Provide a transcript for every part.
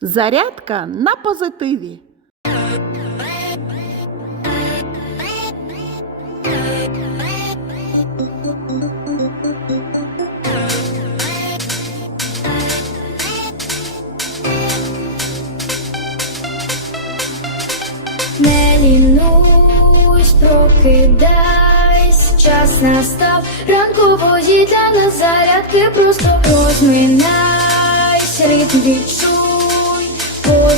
Зарядка на позитиві. Не лінусь, прокидайсь, час настав ранкової для нас зарядки, просто розминайся, ритм відчув.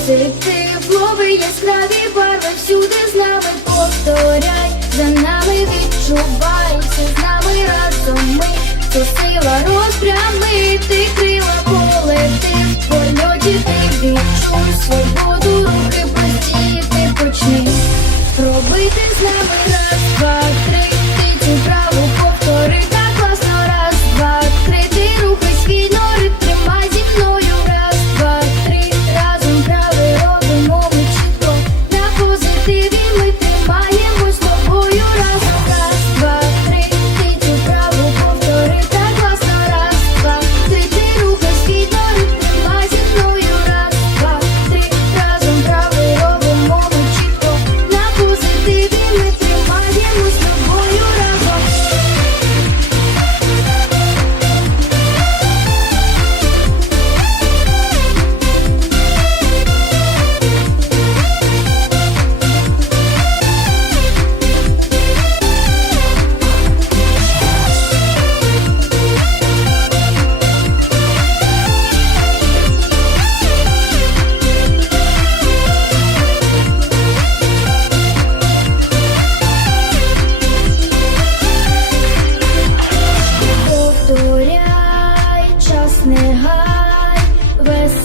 Позитив, лови яскраві барви, всюди з нами повторяй, за нами відчувайся, з нами разом ми, це сила розпрями.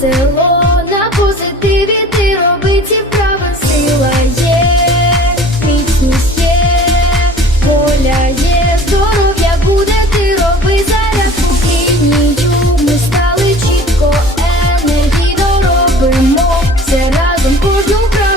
село на позитиві ти робить і права сила є, міцність є, воля є, здоров'я буде, ти роби зарядку кінію. Ми стали чітко, енергії робимо все разом кожну краю.